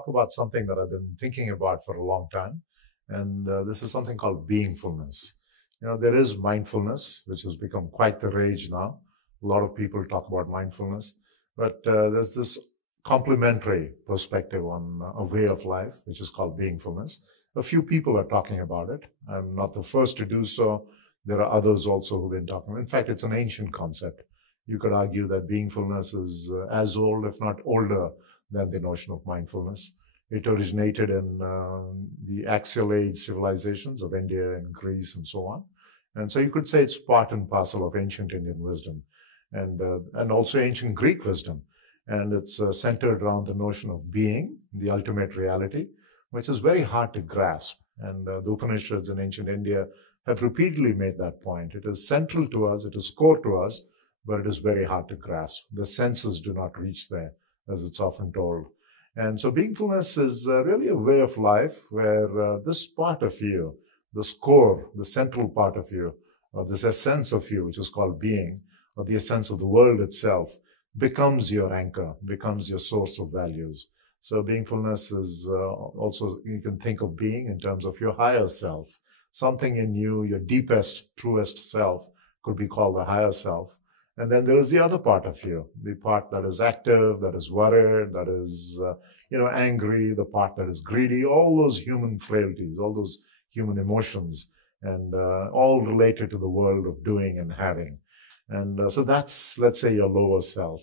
talk about something that I've been thinking about for a long time. And this is something called beingfulness. There is mindfulness, which has become quite the rage now. A lot of people talk about mindfulness, but there's this complementary perspective on a way of life, which is called beingfulness. A few people are talking about it. I'm not the first to do so. There are others also who've been talking. In fact, it's an ancient concept. You could argue that beingfulness is as old, if not older, than the notion of mindfulness. It originated in the axial age civilizations of India and Greece and so on. And so you could say it's part and parcel of ancient Indian wisdom and also ancient Greek wisdom. And it's centered around the notion of being, the ultimate reality, which is very hard to grasp. And the Upanishads in ancient India have repeatedly made that point. It is central to us, it is core to us, but it is very hard to grasp. The senses do not reach there, as it's often told. And so beingfulness is really a way of life where this part of you, this core, the central part of you, or this essence of you, which is called being, or the essence of the world itself, becomes your anchor, becomes your source of values. So beingfulness is also, you can think of being in terms of your higher self. Something in you, your deepest, truest self, could be called the higher self. And then there is the other part of you, the part that is active, that is worried, that is, angry, the part that is greedy, all those human frailties, all those human emotions, and all related to the world of doing and having. And so that's, let's say, your lower self.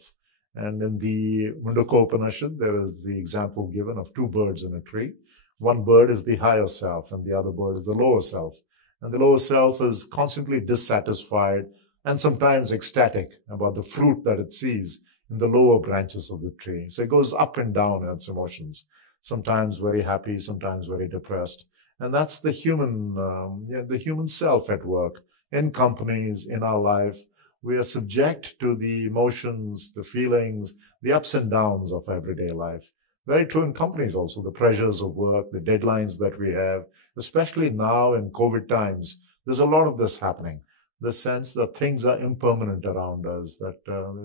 And in the Mundaka Upanishad, there is the example given of two birds in a tree. One bird is the higher self, and the other bird is the lower self. And the lower self is constantly dissatisfied and sometimes ecstatic about the fruit that it sees in the lower branches of the tree. So it goes up and down in its emotions, sometimes very happy, sometimes very depressed. And that's the human self at work, in companies, in our life. We are subject to the emotions, the feelings, the ups and downs of everyday life. Very true in companies also, the pressures of work, the deadlines that we have, especially now in COVID times. There's a lot of this happening. The sense that things are impermanent around us, that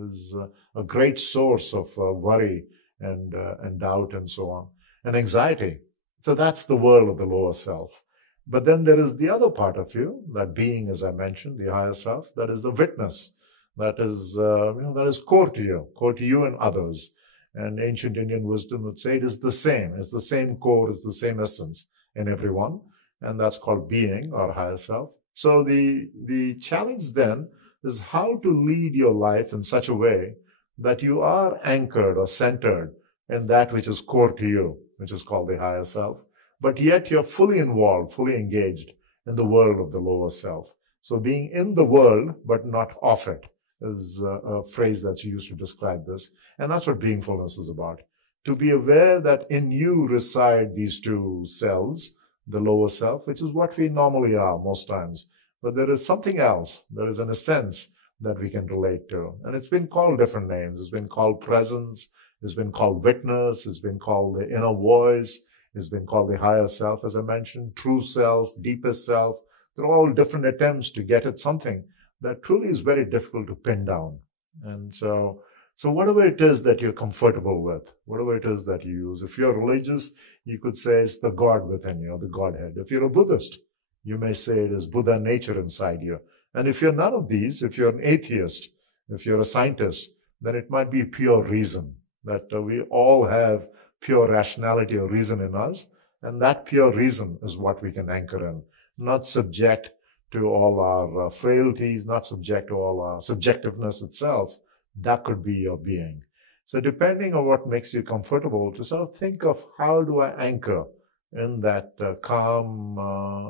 is a great source of worry and doubt and so on, and anxiety. So that's the world of the lower self. But then there is the other part of you, that being, as I mentioned, the higher self, that is the witness, that is core to you and others. And ancient Indian wisdom would say it is the same. It's the same core, it's the same essence in everyone. And that's called being or higher self. So the challenge then is how to lead your life in such a way that you are anchored or centered in that which is core to you, which is called the higher self, but yet you're fully involved, fully engaged in the world of the lower self. So being in the world, but not of it, is a phrase that's used to describe this. And that's what beingfulness is about. To be aware that in you reside these two selves, the lower self, which is what we normally are most times. But there is something else. There is an essence that we can relate to. And it's been called different names. It's been called presence. It's been called witness. It's been called the inner voice. It's been called the higher self, as I mentioned, true self, deepest self. They're all different attempts to get at something that truly is very difficult to pin down. And so whatever it is that you're comfortable with, whatever it is that you use, if you're religious, you could say it's the God within you, the Godhead. If you're a Buddhist, you may say it is Buddha nature inside you. And if you're none of these, if you're an atheist, if you're a scientist, then it might be pure reason, that we all have pure rationality or reason in us. And that pure reason is what we can anchor in, not subject to all our frailties, not subject to all our subjectiveness itself. That could be your being. So depending on what makes you comfortable, to sort of think of how do I anchor in that calm,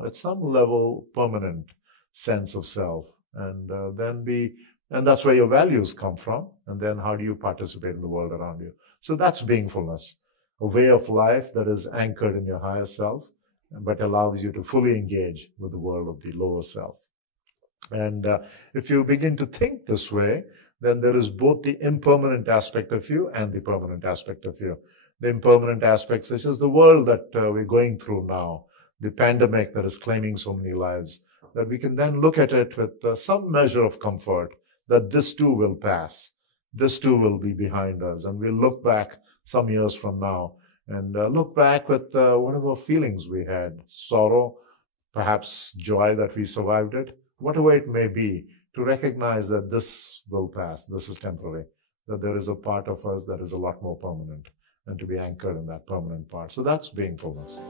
at some level, permanent sense of self. And and that's where your values come from. And then how do you participate in the world around you? So that's beingfulness, a way of life that is anchored in your higher self, but allows you to fully engage with the world of the lower self. And if you begin to think this way, then there is both the impermanent aspect of you and the permanent aspect of you. The impermanent aspect, such as the world that we're going through now, the pandemic that is claiming so many lives, that we can then look at it with some measure of comfort, that this too will pass. This too will be behind us. And we'll look back some years from now and look back with whatever feelings we had, sorrow, perhaps joy that we survived it, whatever it may be, to recognize that this will pass, this is temporary, that there is a part of us that is a lot more permanent, and to be anchored in that permanent part. So that's beingfulness.